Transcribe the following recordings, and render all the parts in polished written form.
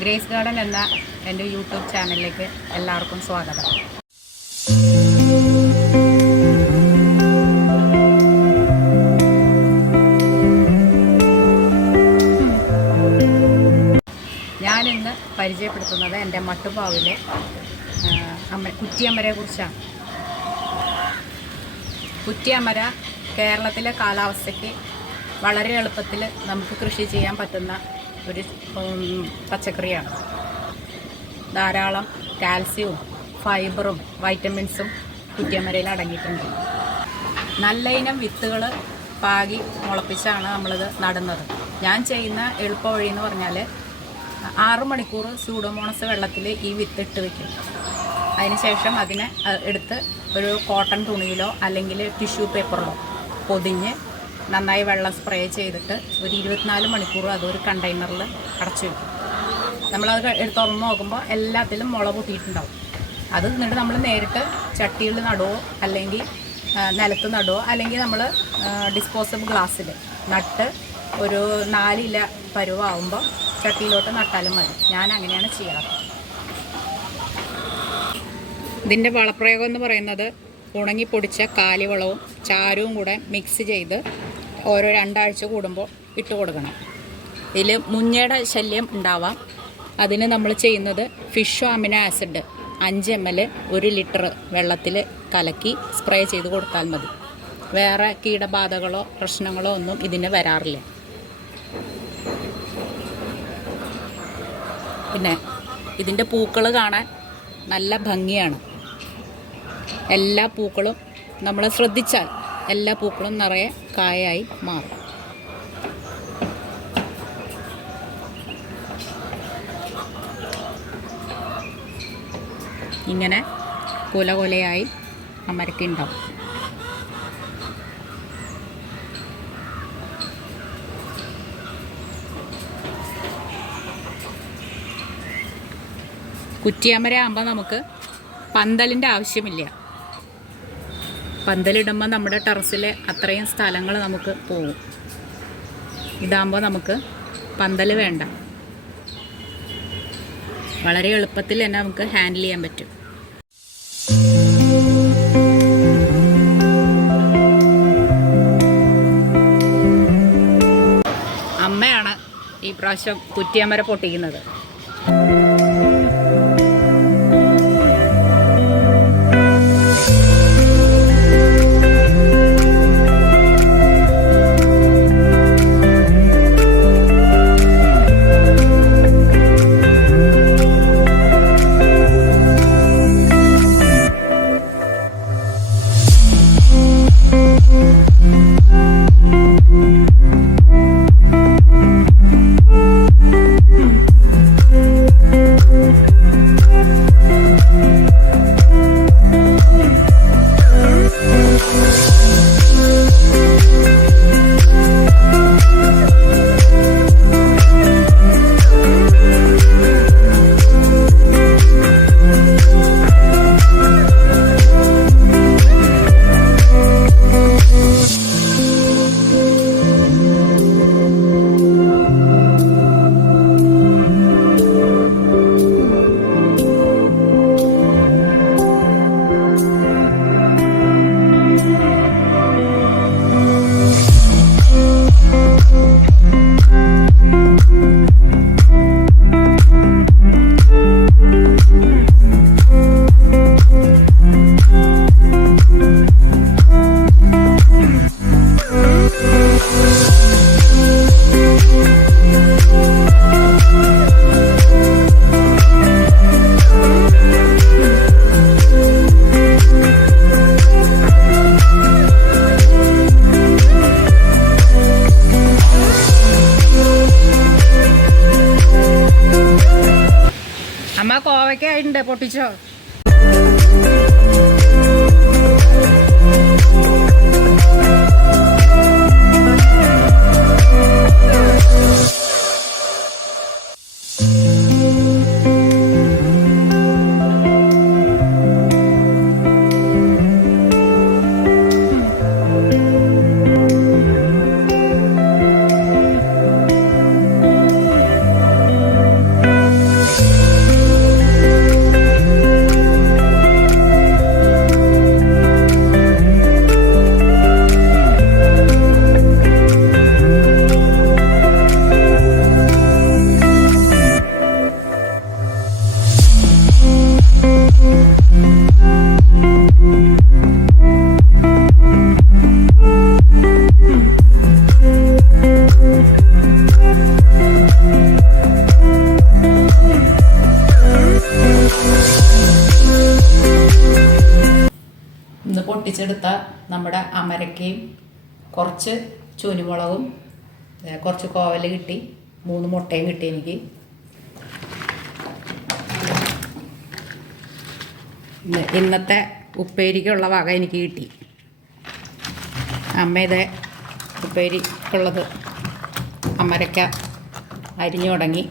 Grace garden എന്ന എൻ്റെ YouTube ചാനലിലേക്ക് എല്ലാവർക്കും സ്വാഗതം. ഞാനിന്ന് പരിചയപ്പെടുത്തുന്നത് എൻ്റെ മട്ടുപ്പാവിലെ കുറ്റിയമരയെ കുറിച്ചാണ്. കുറ്റിയമര കേരളത്തിലെ കാലാവസ്ഥയ്ക്ക് വളരെ എളുപ്പത്തിൽ നമുക്ക് കൃഷി ചെയ്യാൻ പറ്റുന്ന ഒരു പച്ചക്കറിയാണ്. ധാരാളം കാൽസ്യവും ഫൈബറും വൈറ്റമിൻസും കുറ്റിയമരയിൽ അടങ്ങിയിട്ടുണ്ട്. നല്ല ഇനം വിത്തുകൾ പാകി മുളപ്പിച്ചാണ് നമ്മളിത് നടുന്നത്. ഞാൻ ചെയ്യുന്ന എളുപ്പ വഴി എന്ന് പറഞ്ഞാൽ 6 മണിക്കൂർ സ്യൂഡോമോണസ് വെള്ളത്തിൽ ഈ വിത്ത് ഇട്ട് വയ്ക്കും. അതിനുശേഷം അതിനെ എടുത്ത് ഒരു കോട്ടൺ തുണിയിലോ അല്ലെങ്കിൽ ടിഷ്യൂ പേപ്പറിലോ പൊതിഞ്ഞ് നന്നായി വെള്ളം സ്പ്രേ ചെയ്തിട്ട് ഒരു 24 മണിക്കൂർ അതൊരു കണ്ടെയ്നറിൽ അടച്ചു വയ്ക്കും. നമ്മളത് തുറന്ന് നോക്കുമ്പോൾ എല്ലാത്തിലും മുള പൊട്ടിയിട്ടുണ്ടാവും. അത് എന്നിട്ട് നമ്മൾ നേരിട്ട് ചട്ടിയിൽ നടുവോ അല്ലെങ്കിൽ നിലത്ത് നടുവോ അല്ലെങ്കിൽ നമ്മൾ ഡിസ്പോസബിൾ ഗ്ലാസ്സിൽ നട്ട് ഒരു 4 ഇല പരുവാകുമ്പോൾ ചട്ടിയിലോട്ട് നട്ടാലും മതി. ഞാൻ അങ്ങനെയാണ് ചെയ്യാറ്. ഇതിൻ്റെ വളപ്രയോഗം എന്ന് പറയുന്നത് ഉണങ്ങിപ്പൊടിച്ച കാലിവളവും ചാരവും കൂടെ മിക്സ് ചെയ്ത് ഓരോ 2 ആഴ്ച കൂടുമ്പോൾ ഇട്ട് കൊടുക്കണം. ഇതിൽ മുഞ്ഞയുടെ ശല്യം ഉണ്ടാവാം. അതിന് നമ്മൾ ചെയ്യുന്നത് fish amino acid 5 ml 1 litre വെള്ളത്തിൽ കലക്കി സ്പ്രേ ചെയ്ത് കൊടുത്താൽ മതി. വേറെ കീടബാധകളോ പ്രശ്നങ്ങളോ ഒന്നും ഇതിന് വരാറില്ല. പിന്നെ ഇതിൻ്റെ പൂക്കൾ കാണാൻ നല്ല ഭംഗിയാണ്. എല്ലാ പൂക്കളും നമ്മൾ ശ്രദ്ധിച്ചാൽ എല്ലാ പൂക്കളും നിറയെ കായായി മാറും. ഇങ്ങനെ കുലയായി അമരക്കുണ്ടാവും. കുറ്റിയമര ആകുമ്പോൾ നമുക്ക് പന്തലിൻ്റെ ആവശ്യമില്ല. പന്തലിടുമ്പോൾ നമ്മുടെ ടെറസിലെ അത്രയും സ്ഥലങ്ങൾ നമുക്ക് പോകും. ഇതാകുമ്പോൾ നമുക്ക് പന്തൽ വേണ്ട. വളരെ എളുപ്പത്തിൽ തന്നെ നമുക്ക് ഹാൻഡിൽ ചെയ്യാൻ പറ്റും. അമ്മയാണ് ഈ പ്രാവശ്യം കുറ്റിയമര പൊട്ടിക്കുന്നത്. അമ്മ കോവയ്ക്ക ആയിട്ടുണ്ട്, പൊട്ടിച്ചോ? പൊട്ടിച്ചെടുത്ത നമ്മുടെ അമരക്കയും കുറച്ച് ചുവന്നുമുളകും കുറച്ച് കോവൽ കിട്ടി, 3 മുട്ടയും കിട്ടി എനിക്ക്. ഇന്നത്തെ ഉപ്പേരിക്കുള്ള വക എനിക്ക് കിട്ടി. അമ്മ ഇത് ഉപ്പേരിക്കുള്ളത് അമരക്ക അരിഞ്ഞു തുടങ്ങി.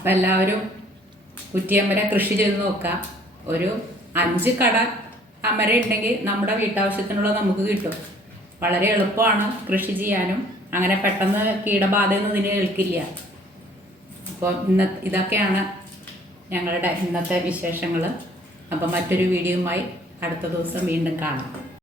അപ്പം എല്ലാവരും കുറ്റിയമ്പല കൃഷി ചെയ്ത് നോക്കുക. ഒരു 5 കട അമര ഉണ്ടെങ്കിൽ നമ്മുടെ വീട്ടാവശ്യത്തിനുള്ള നമുക്ക് കിട്ടും. വളരെ എളുപ്പമാണ് കൃഷി ചെയ്യാനും. അങ്ങനെ പെട്ടെന്ന് കീടബാധയൊന്നും ഇതിന് ഏൽക്കില്ല. അപ്പോൾ ഇതൊക്കെയാണ് ഞങ്ങളുടെ ഇന്നത്തെ വിശേഷങ്ങൾ. അപ്പം മറ്റൊരു വീഡിയോയുമായി അടുത്ത ദിവസം വീണ്ടും കാണാം.